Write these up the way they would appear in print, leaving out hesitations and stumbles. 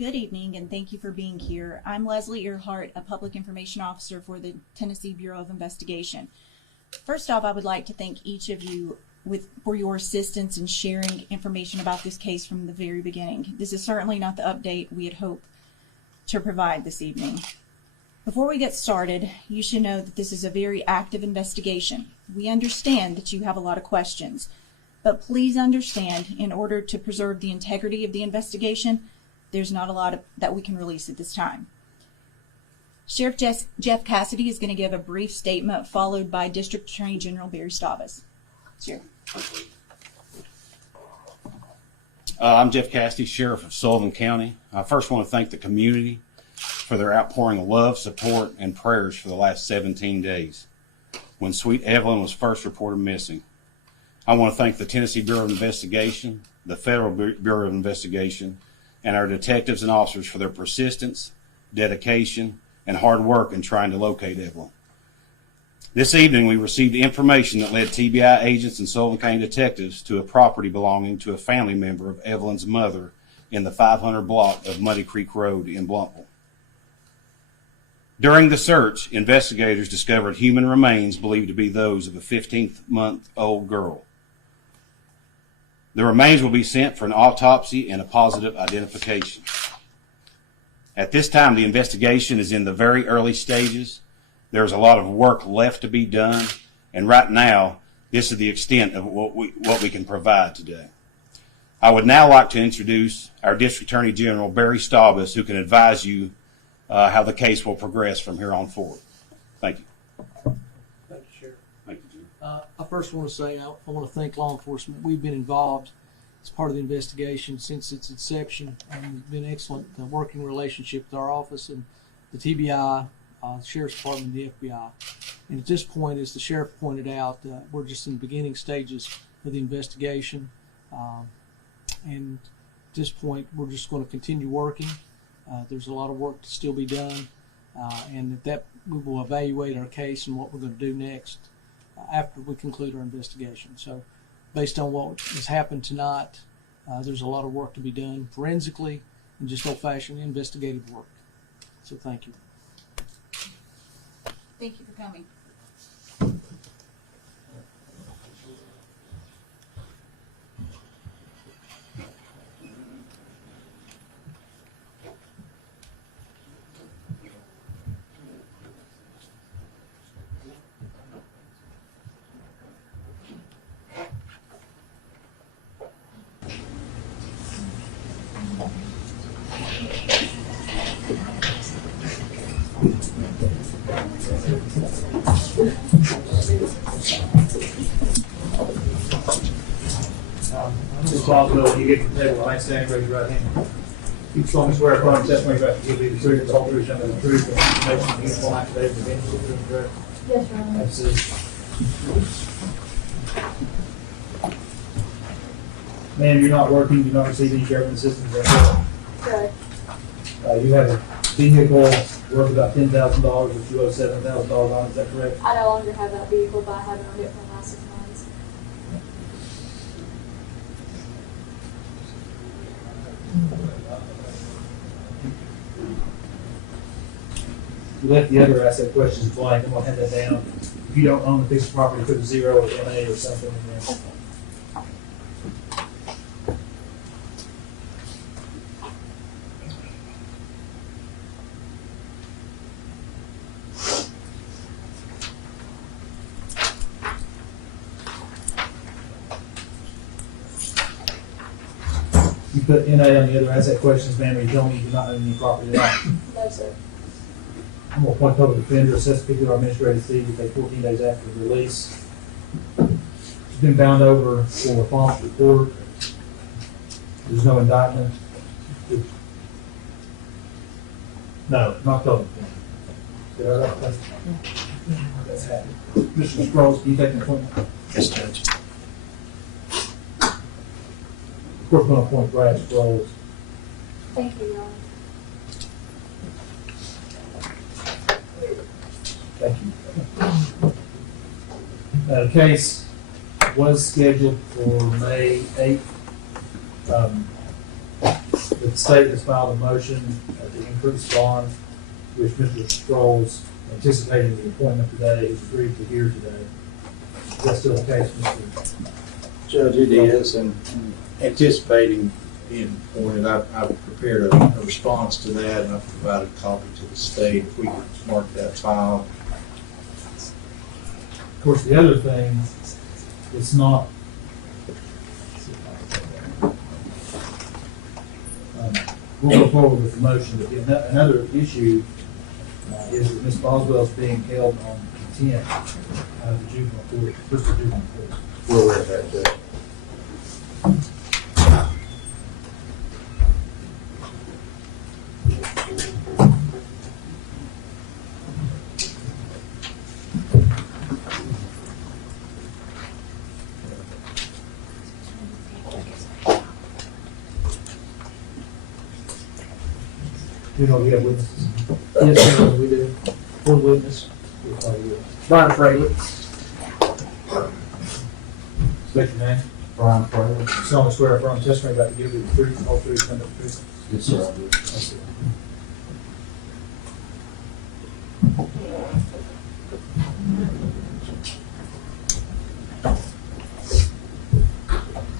Good evening, and thank you for being here. I'm Leslie Earhart, a Public Information Officer for the Tennessee Bureau of Investigation. First off, I would like to thank each of you for your assistance in sharing information about this case from the very beginning. This is certainly not the update we had hoped to provide this evening. Before we get started, you should know that this is a very active investigation. We understand that you have a lot of questions, but please understand, in order to preserve the integrity of the investigation, there's not a lot that we can release at this time. Sheriff Jeff Cassidy is going to give a brief statement, followed by District Attorney General Barry Stavas. Sheriff. I'm Jeff Cassidy, Sheriff of Sullivan County. I first want to thank the community for their outpouring of love, support, and prayers for the last 17 days when sweet Evelyn was first reported missing. I want to thank the Tennessee Bureau of Investigation, the Federal Bureau of Investigation, and our detectives and officers for their persistence, dedication, and hard work in trying to locate Evelyn. This evening, we received information that led TBI agents and Sullivan County detectives to a property belonging to a family member of Evelyn's mother in the 500 block of Muddy Creek Road in Blumpville. During the search, investigators discovered human remains believed to be those of a 15-month-old girl. The remains will be sent for an autopsy and a positive identification. At this time, the investigation is in the very early stages. There's a lot of work left to be done, and right now, this is the extent of what we can provide today. I would now like to introduce our District Attorney General, Barry Stavas, who can advise you how the case will progress from here on forward. Thank you. Thank you, Sheriff. Thank you, Jim. I first want to say I want to thank law enforcement. We've been involved as part of the investigation since its inception, and it's been excellent working relationship with our office and the TBI, the Sheriff's Department, and the FBI. And at this point, as the Sheriff pointed out, we're just in the beginning stages of the investigation. And at this point, we're just going to continue working. There's a lot of work to still be done, and at that we will evaluate our case and what we're going to do next after we conclude our investigation. So based on what has happened tonight, there's a lot of work to be done forensically and just old-fashioned investigative work. So thank you. Thank you for coming. Responsibility, you get to the table, right stand, raise your right hand. You solemnly swear affirm testimony about to give you the truth, the whole truth, and the truth, and the information in the uniform affidavit of any truth and correct. Yes, Your Honor. That's it. Ma'am, you're not working, you're not receiving any government assistance, is that Correct. correct? You have a vehicle worth about $10,000, which you owe $7,000 on, is that correct? I no longer have that vehicle, but I haven't owned it for the last 6 months. You left the other asset questions blank, I'm gonna have that down. If you don't own the piece of property, put a 0 or MA or something in there. You put NA on the other asset questions, ma'am, or you tell me you do not own any property at all. No, sir. I'm going to appoint public defender, assess people to our administrative fee to pay 14 days after the release. She's been bound over for a false report. There's no indictment. No, not public defender. That's happened. Mr. Sproles, can you take an appointment? Yes, Judge. Of course, we're going to appoint Brad Sproles. Thank you, Your Honor. Thank you. The case was scheduled for May 8th. The state has filed a motion to increase bond, which Mr. Stroll's anticipating the appointment today, he's agreed to hear today. Is that still the case, Mr.? Judge, it is, and anticipating being appointed, I've prepared a response to that, and I've provided a copy to the state. If we could mark that file. Of course, the other thing, it's not, we'll go forward with the motion, but another issue is that Ms. Boswell is being held on contempt out of the juvenile court, Bristol Juvenile Court. We're aware of that, Judge. You know, we have witnesses. Yes, sir, we do. One witness, Brian Fraley. State your name. Brian Fraley. Solemnly swear affirm testimony about to give you the truth, the whole truth, and nothing but the truth. Yes, sir, I do. That's it.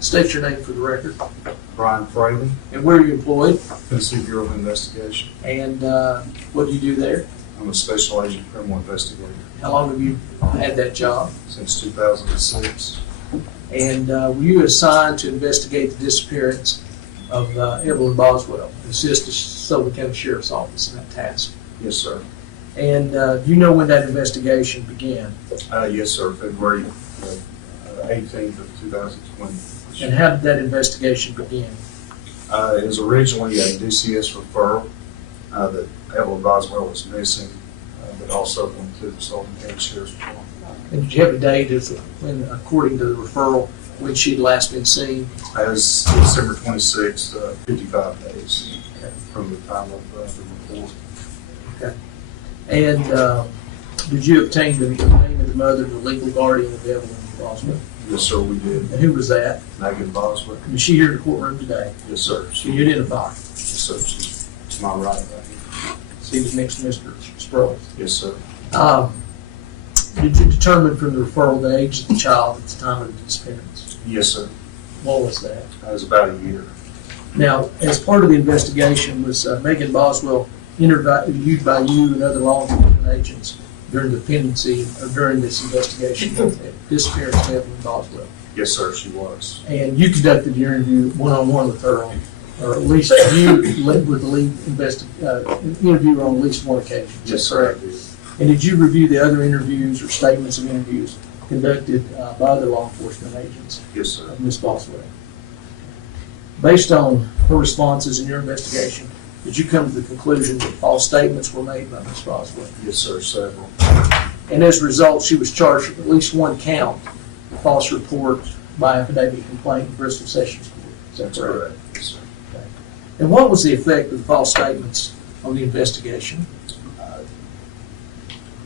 State your name for the record. Brian Fraley, And where are you employed? Tennessee Bureau of Investigation. And what do you do there? I'm a special agent criminal investigator How long have you had that job? since 2006. And were you assigned to investigate the disappearance of Evelyn Boswell, assist the Sullivan County Sheriff's Office in that task? Yes, sir. And do you know when that investigation began? Yes, sir. February 18th of 2020. And how did that investigation begin? It was originally a DCS referral that Evelyn Boswell was missing, but also went to the Sullivan County Sheriff's Department. And did you have a date as when, according to the referral, when she'd last been seen? As December 26th, 55 days from the time of the report. Okay. And did you obtain the name of the mother, the legal guardian of Evelyn Boswell? Yes, sir, we did. And who was that? Megan Boswell. And is she here in the courtroom today? Yes, sir. Can you identify? Yes, sir. She's to my right here. She was next to Mr. Sproul. Yes, sir. Did you determine from the referral the age of the child at the time of the disappearance? Yes, sir. What was that? That was about a year. Now, as part of the investigation, was Megan Boswell interviewed by you and other law enforcement agents during the pendency or during this investigation of the disappearance of Evelyn Boswell? Yes, sir, she was. And you conducted your interview one-on-one with her, or at least you led with the lead interviewer on at least one occasion. Yes, Is that sir, I correct? did. And did you review the other interviews or statements of interviews conducted by other law enforcement agents Yes, sir. of Ms. Boswell? Based on her responses in your investigation, did you come to the conclusion that false statements were made by Ms. Boswell? Yes, sir, several. And as a result, she was charged with at least one count of false report by affidavit complaint in Bristol Sessions Court. Is that That's correct? correct. Yes, sir. Okay. And what was the effect of the false statements on the investigation?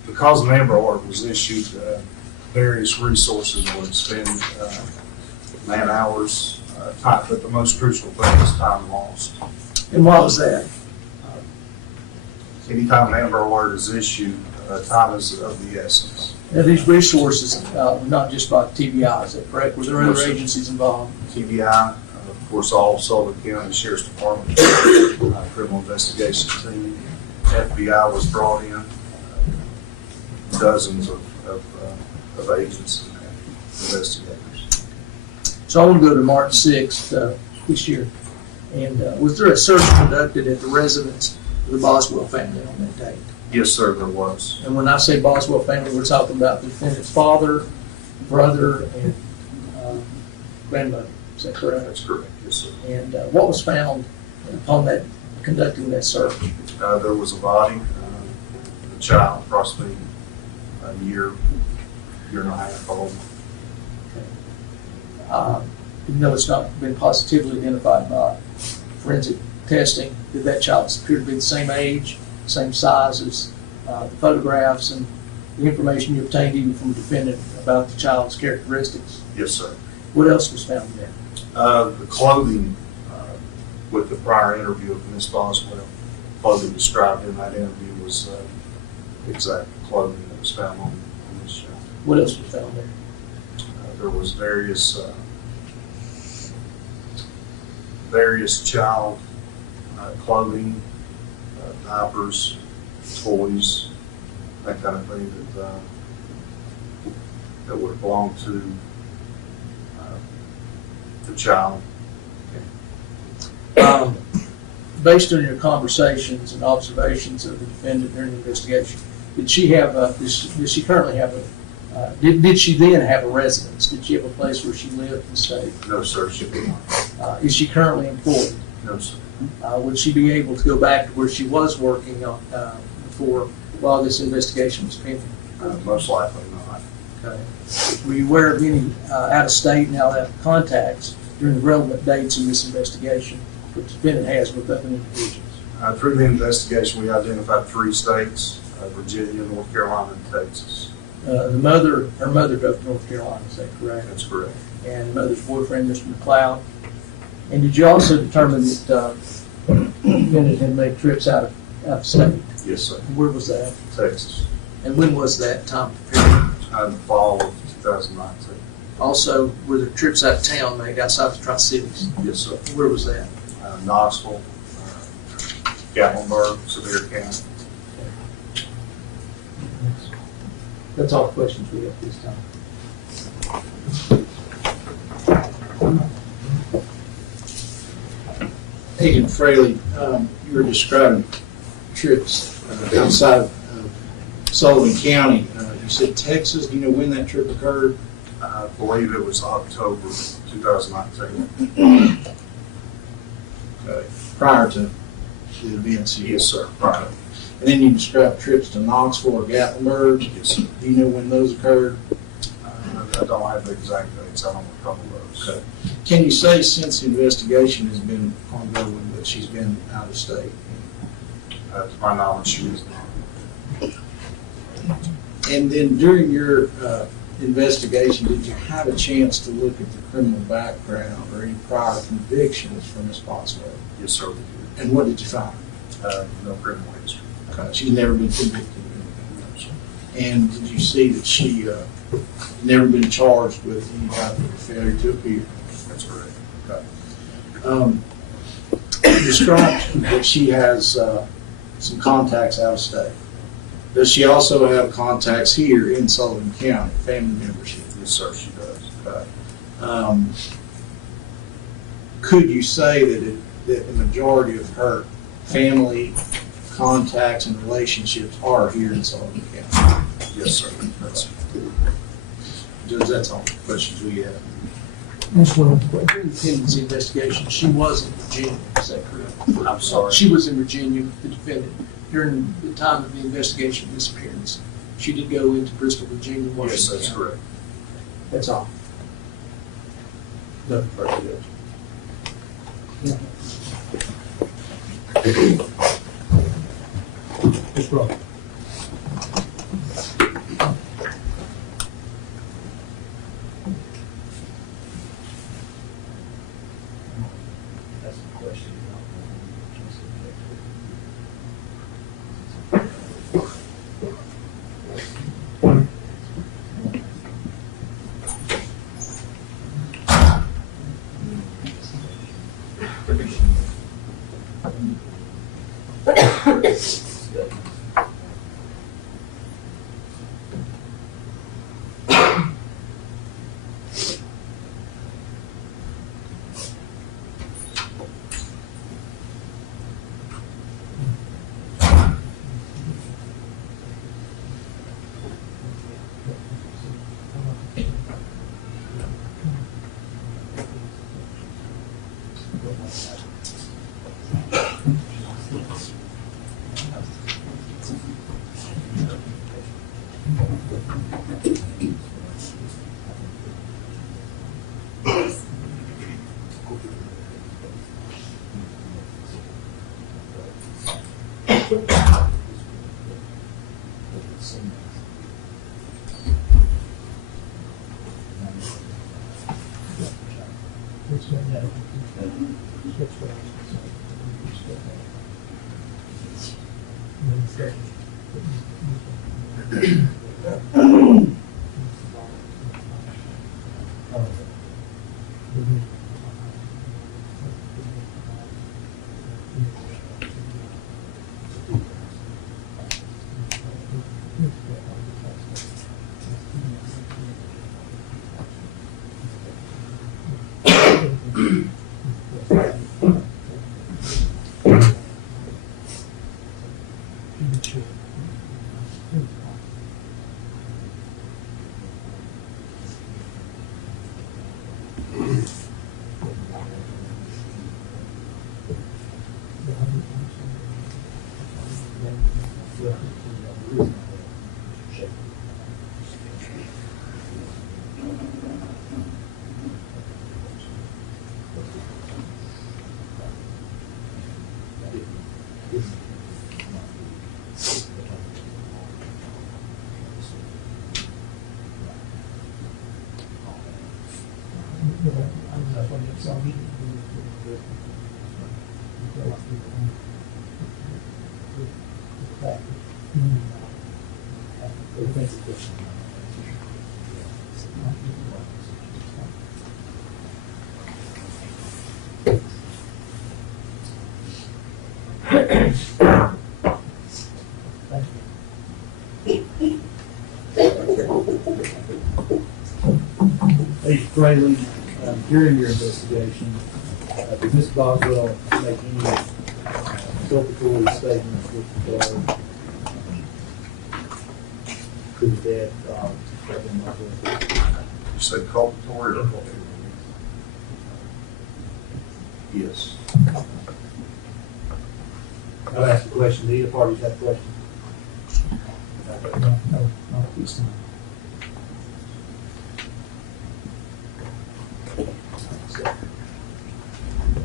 Because an Amber Alert was issued, various resources were expended, man hours, time, but the most crucial thing is time lost. And what was that? Anytime an Amber Alert is issued, time is of the essence. Now, these resources were not just by TBI, is that correct? Were there No, other sir. agencies involved? TBI, of course, all Sullivan County Sheriff's Department, criminal investigation team, FBI was brought in, dozens of agents and investigators. So I want to go to March 6th this year. And was there a search conducted at the residence of the Boswell family on that date? Yes, sir, there was. And when I say Boswell family, we're talking about the defendant's father, brother, and grandmother. Is that correct? That's correct, yes, sir. And what was found upon that conducting that search? There was a body, a child, approximately a year and a half old. Even though it's not been positively identified by forensic testing, did that child appear to be the same age, same size as the photographs and the information you obtained even from the defendant about the child's characteristics? Yes, sir. What else was found there? The clothing with the prior interview of Ms. Boswell. Clothing described in that interview was exact clothing that was found on this shelf. What else was found there? There was various child clothing, diapers, toys, that kind of thing that would have belonged to the child. Based on your conversations and observations of the defendant during the investigation, did she have does she currently have did she then have a residence? Did she have a place where she lived and stayed? No, sir, she did not. Is she currently employed? No, sir. Would she be able to go back to where she was working before, while this investigation was pending? Most likely not. Okay. Were you aware of any out-of-state and out-of contacts during the relevant dates in this investigation that the defendant has with other individuals? Through the investigation, we identified 3 states, Virginia, North Carolina, and Texas. Her mother drove to North Carolina, is that correct? That's correct. And the mother's boyfriend, Mr. McLeod. And did you also determine that the defendant had made trips out of state? Yes, sir. Where was that? Texas. And when was that time period? In the fall of 2019. Also, were there trips out of town made outside the Tri-Cities? Yes, sir. Where was that? Knoxville, Gatlinburg, Sevier County. That's all the questions we have this time. Agent Fraley, you were describing trips outside of Sullivan County. You said Texas. Do you know when that trip occurred? I believe it was October 2019. Okay. Prior to the events here. Yes, sir. Right. And then you described trips to Knoxville or Gatlinburg. Yes, sir. Do you know when those occurred? I don't have the exact dates. I don't recall those. Okay. Can you say since the investigation has been ongoing that she's been out of state? To my knowledge, she was not. And then during your investigation, did you have a chance to look at the criminal background or any prior convictions for Ms. Boswell? Yes, sir. And what did you find? No criminal history. Okay. She's never been convicted of anything. And did you see that she never been charged with any type of failure to appear? That's correct. Okay. Described that she has some contacts out of state. Does she also have contacts here in Sullivan County, family membership? Yes, sir, she does. Okay. Could you say that the majority of her family contacts and relationships are here in Sullivan County? Yes, sir. That's all the questions we have. Ms. Williams, during the pendency investigation, she was in Virginia, is that correct? I'm sorry. She was in Virginia with the defendant during the time of the investigation disappearance. She did go into Bristol, Virginia, Washington Yes, that's County. correct. That's all. Nothing further, Judge. Ms. Brown. That's the question. Hey, Frayley, during your investigation, did Ms. Boswell make any self-reported statements with regard to the death of Evelyn Boswell? You say culpatory or culpatory? Yes. I'll ask the question. Do either parties have a question? No, not at this time.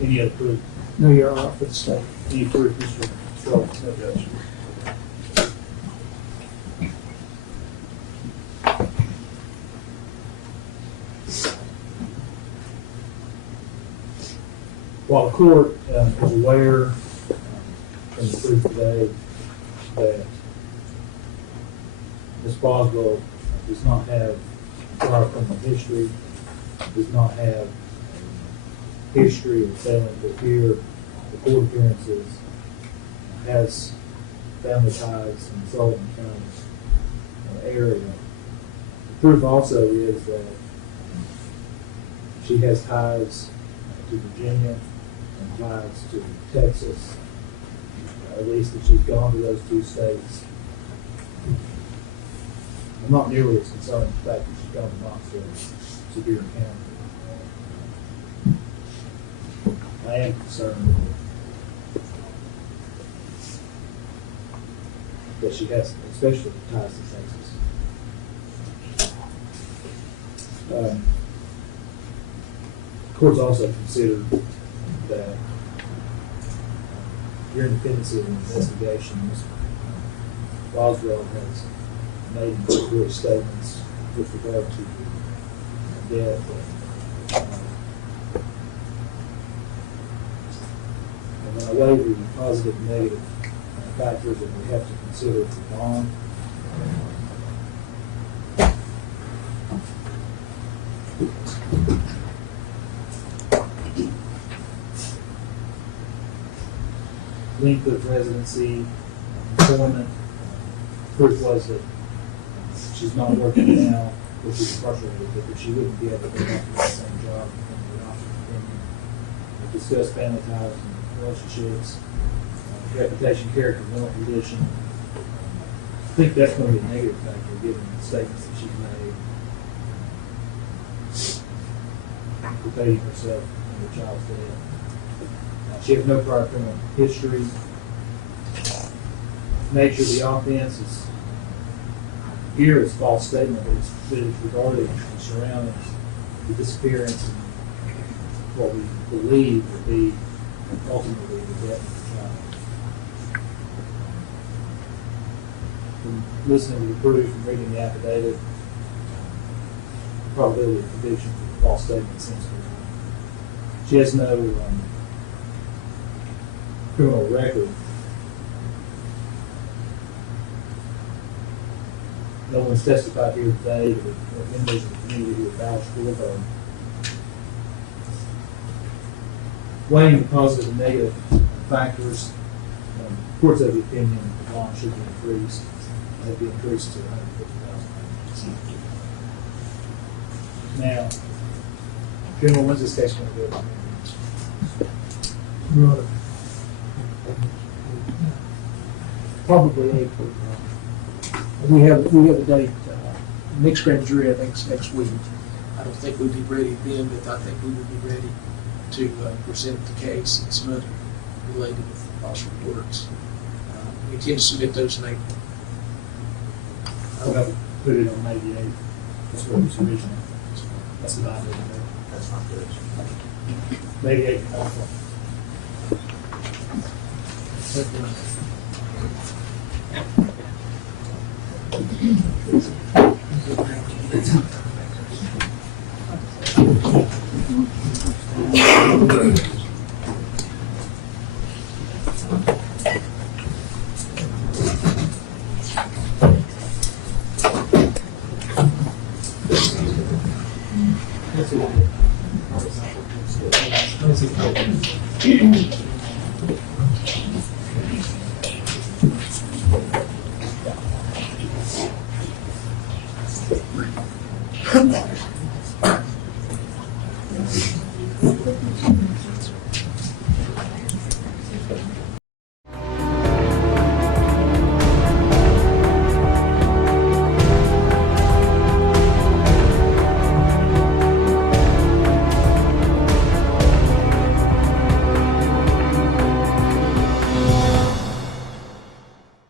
Any other proof? No, you're all right for the state. Any proof, Mr. Schultz? No, Judge. While the court is aware from the proof today that Ms. Boswell does not have prior criminal history, does not have a history of failing to appear for court appearances, has family ties in the Sullivan County area. The proof also is that she has ties to Virginia and ties to Texas, at least that she's gone to those two states. I'm not nearly as concerned with the fact that she's gone to Knoxville, Sevier County. I am concerned that she has, especially ties to Texas. The court's also considered that during the pendency of an investigation, Ms. Boswell has made inappropriate statements with regard to the death of, and when I weigh the positive and negative factors that we have to consider for bond, length of residency, employment, proof was that she's not working now, which is frustrating, but she wouldn't be able to go back to the same job in the option opinion. We discussed family ties and relationships, reputation, character, mental condition. I think that's going to be a negative factor given the statements that she's made, implicating herself in her child's death. She has no prior criminal history. Nature of the offense is here is false statement, but it's regarding the surroundings, the disappearance, and what we believe will be ultimately the death of the child. From listening to the proof and reading the affidavit, the probability of conviction for the false statement seems to be high. She has no criminal record no one's testified here today, or members of the community who have vouched for them. Weighing the positive and negative factors, courts of the opinion the bond should be increased. They'd be increased to $150,000. Now, General, when's this case going to go? Probably April. We have a date, next grand jury, I think, is next week. I don't think we'd be ready then, but I think we would be ready to present the case and some other related loss reports. We intend to submit those in April. I'm going to put it on May the 8th. That's what it was originally. That's the idea. That's not good. May the 8th. That's it.